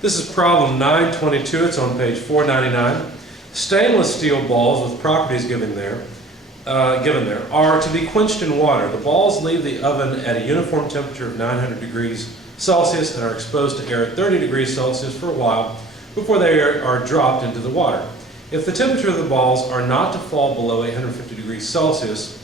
This is problem 922. It's on page 499. Stainless steel balls with properties given there are to be quenched in water. The balls leave the oven at a uniform temperature of 900 degrees Celsius and are exposed to air at 30 degrees Celsius for a while before they are dropped into the water. If the temperature of the balls are not to fall below 850 degrees Celsius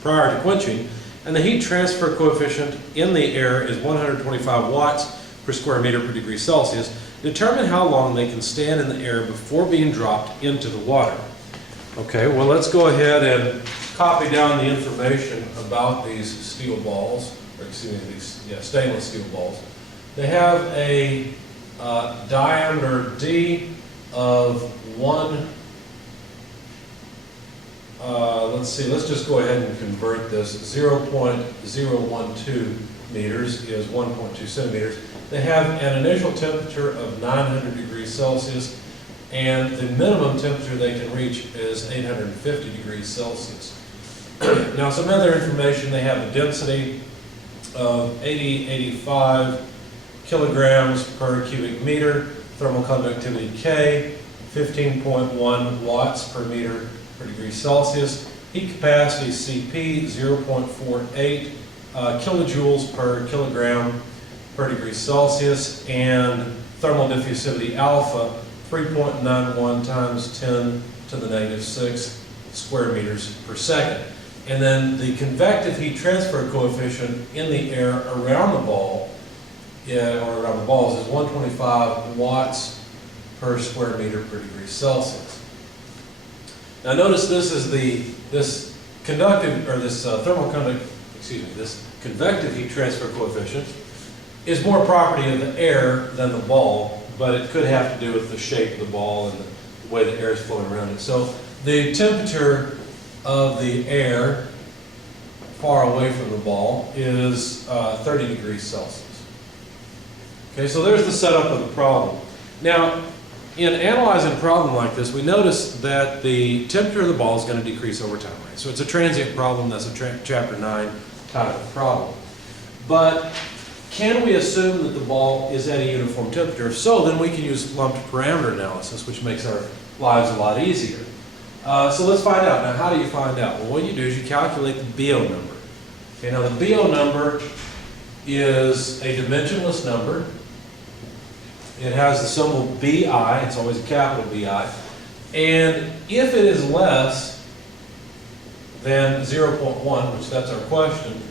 prior to quenching, and the heat transfer coefficient in the air is 125 watts per square meter per degree Celsius, determine how long they can stand in the air before being dropped into the water. Okay, well, let's go ahead and copy down the information about these steel balls, or excuse me, these stainless steel balls. They have a diameter D of let's just go ahead and convert this. 0.012 meters is 1.2 centimeters. They have an initial temperature of 900 degrees Celsius, and the minimum temperature they can reach is 850 degrees Celsius. Now, some other information: they have a density of 85 kilograms per cubic meter, thermal conductivity K, 15.1 watts per meter per degree Celsius, heat capacity CP 0.48 kilojoules per kilogram per degree Celsius, and thermal diffusivity alpha 3.91 times 10 to the negative 6 square meters per second. And then the convective heat transfer coefficient in the air around the ball, or around the balls, is 125 watts per square meter per degree Celsius. Now notice this is this convective heat transfer coefficient is more property of the air than the ball, but it could have to do with the shape of the ball and the way the air is flowing around it. So the temperature of the air far away from the ball is 30 degrees Celsius. Okay, so there's the setup of the problem. Now, in analyzing a problem like this, we notice that the temperature of the ball is going to decrease over time. Right? So it's a transient problem. That's a Chapter 9 type of problem. But can we assume that the ball is at a uniform temperature? If so, then we can use lumped parameter analysis, which makes our lives a lot easier. So let's find out. Now, how do you find out? Well, what you do is you calculate the BO number. Okay, now the BO number is a dimensionless number. It has the symbol BI. It's always a capital BI. And if it is less than 0.1, which that's our question,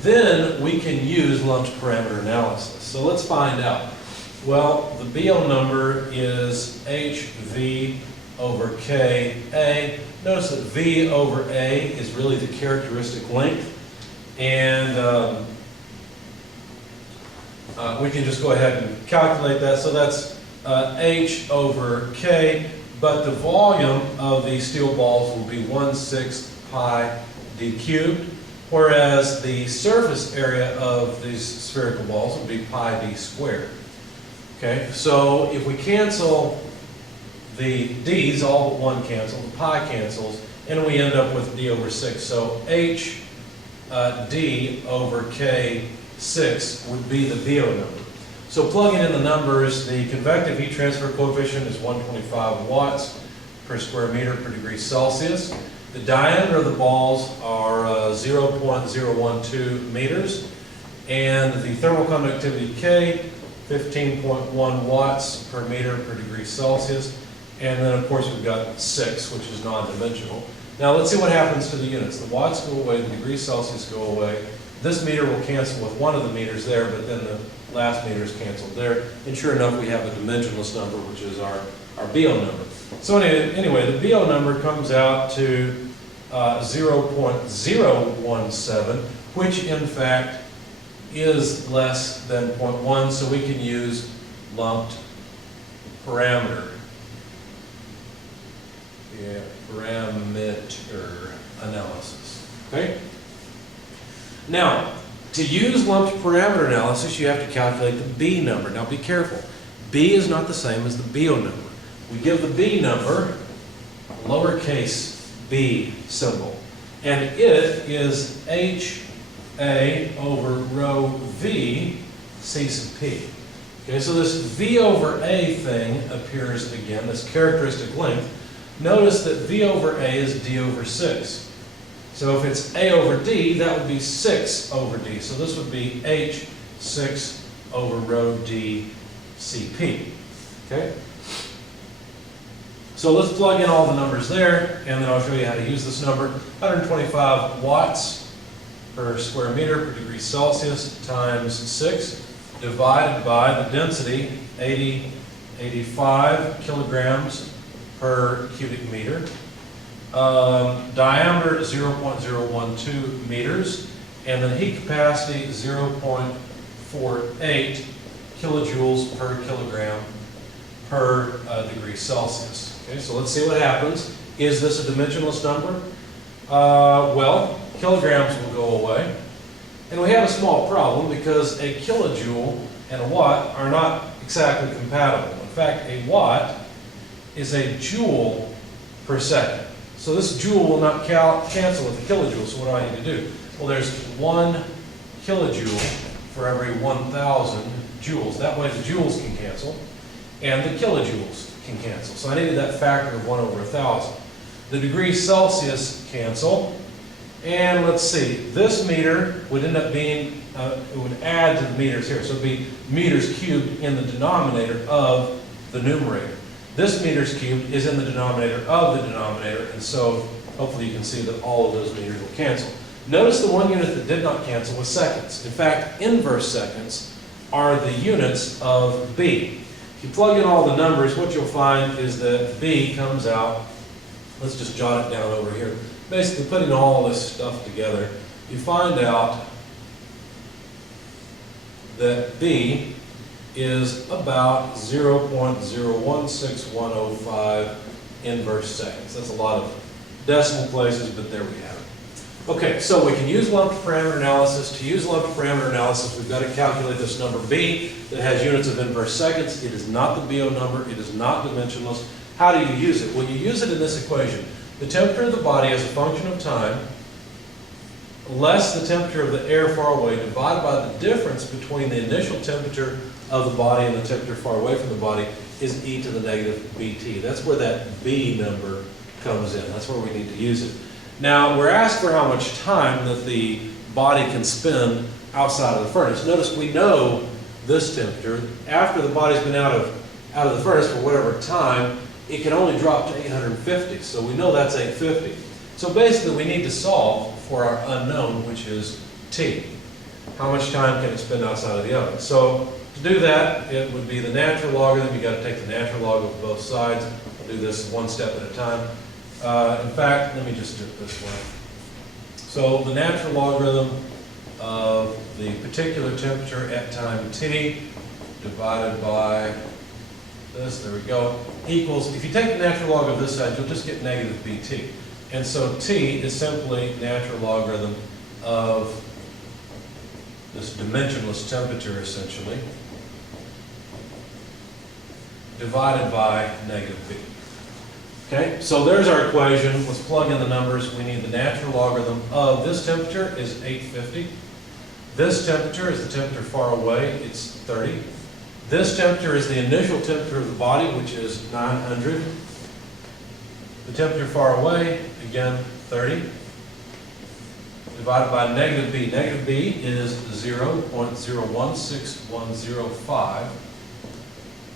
then we can use lumped parameter analysis. So let's find out. Well, the BO number is HV over KA. Notice that V over A is really the characteristic length. And we can just go ahead and calculate that. So that's H over K, but the volume of these steel balls will be 1/6 pi d cubed, whereas the surface area of these spherical balls will be pi d squared. Okay, so if we cancel the d's, all but one cancel, the pi cancels, and we end up with d over 6. So H d over K 6 would be the BO number. So plugging in the numbers, the convective heat transfer coefficient is 125 watts per square meter per degree Celsius. The diameter of the balls are 0.012 meters, and the thermal conductivity K, 15.1 watts per meter per degree Celsius. And then, of course, we've got 6, which is non-dimensional. Now, let's see what happens to the units. The watts go away, the degrees Celsius go away. This meter will cancel with one of the meters there, but then the last meter is canceled there. And sure enough, we have a dimensionless number, which is our BO number. So anyway, the BO number comes out to 0.017, which in fact is less than 0.1, so we can use lumped parameter analysis. Okay? Now, to use lumped parameter analysis, you have to calculate the B number. Now, be careful. B is not the same as the BO number. We give the B number a lowercase b symbol, and it is HA over rho V C sub P. Okay, so this V over A thing appears again, this characteristic length. Notice that V over A is D over 6. So if it's A over D, that would be 6 over D. So this would be H 6 over rho D CP. Okay? So let's plug in all the numbers there, and then I'll show you how to use this number. 125 watts per square meter per degree Celsius times 6 divided by the density, 85 kilograms per cubic meter. Diameter 0.012 meters, and then heat capacity 0.48 kilojoules per kilogram per degree Celsius. Okay, so let's see what happens. Is this a dimensionless number? Well, kilograms will go away. And we have a small problem because a kilojoule and a watt are not exactly compatible. In fact, a watt is a joule per second. So this joule will not cancel with the kilojoule, so what do I need to do? Well, there's 1 kilojoule for every 1,000 joules. That way the joules can cancel, and the kilojoules can cancel. So I needed that factor of 1 over 1,000. The degrees Celsius cancel, and let's see, this meter would end up being, it would add to the meters here, so it would be meters cubed in the denominator of the numerator. This meters cubed is in the denominator of the denominator, and so hopefully you can see that all of those meters will cancel. Notice the one unit that did not cancel was seconds. In fact, inverse seconds are the units of B. If you plug in all the numbers, what you'll find is that B comes out, let's just jot it down over here. Basically putting all this stuff together, you find out that B is about 0.016105 inverse seconds. That's a lot of decimal places, but there we have it. Okay, so we can use lumped parameter analysis. To use lumped parameter analysis, we've got to calculate this number B that has units of inverse seconds. It is not the BO number. It is not dimensionless. How do you use it? Well, you use it in this equation. The temperature of the body as a function of time less the temperature of the air far away divided by the difference between the initial temperature of the body and the temperature far away from the body is e to the negative bt. That's where that B number comes in. That's where we need to use it. Now, we're asked for how much time that the body can spend outside of the furnace. Notice we know this temperature. After the body's been out of the furnace for whatever time, it can only drop to 850. So we know that's 850. So basically, we need to solve for our unknown, which is T. How much time can it spend outside of the oven? So to do that, it would be the natural logarithm. You've got to take the natural log of both sides. We'll do this one step at a time. In fact, let me just do it this way. So the natural logarithm of the particular temperature at time T divided by this, there we go, equals, if you take the natural log of this side, you'll just get negative BT. And so T is simply natural logarithm of this dimensionless temperature, essentially, divided by negative B. Okay, so there's our equation. Let's plug in the numbers. We need the natural logarithm of this temperature is 850. This temperature is the temperature far away. It's 30. This temperature is the initial temperature of the body, which is 900. The temperature far away, again, 30, divided by negative B. Negative B is 0.016105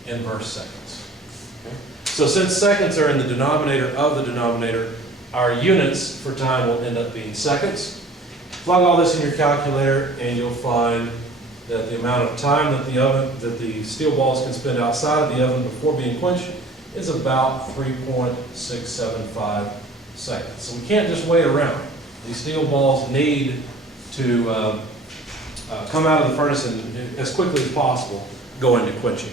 inverse seconds. Okay? So since seconds are in the denominator of the denominator, our units for time will end up being seconds. Plug all this in your calculator and you'll find that the amount of time that the steel balls can spend outside of the oven before being quenched is about 3.675 seconds. So we can't just wait around. These steel balls need to come out of the furnace and as quickly as possible go into quenching.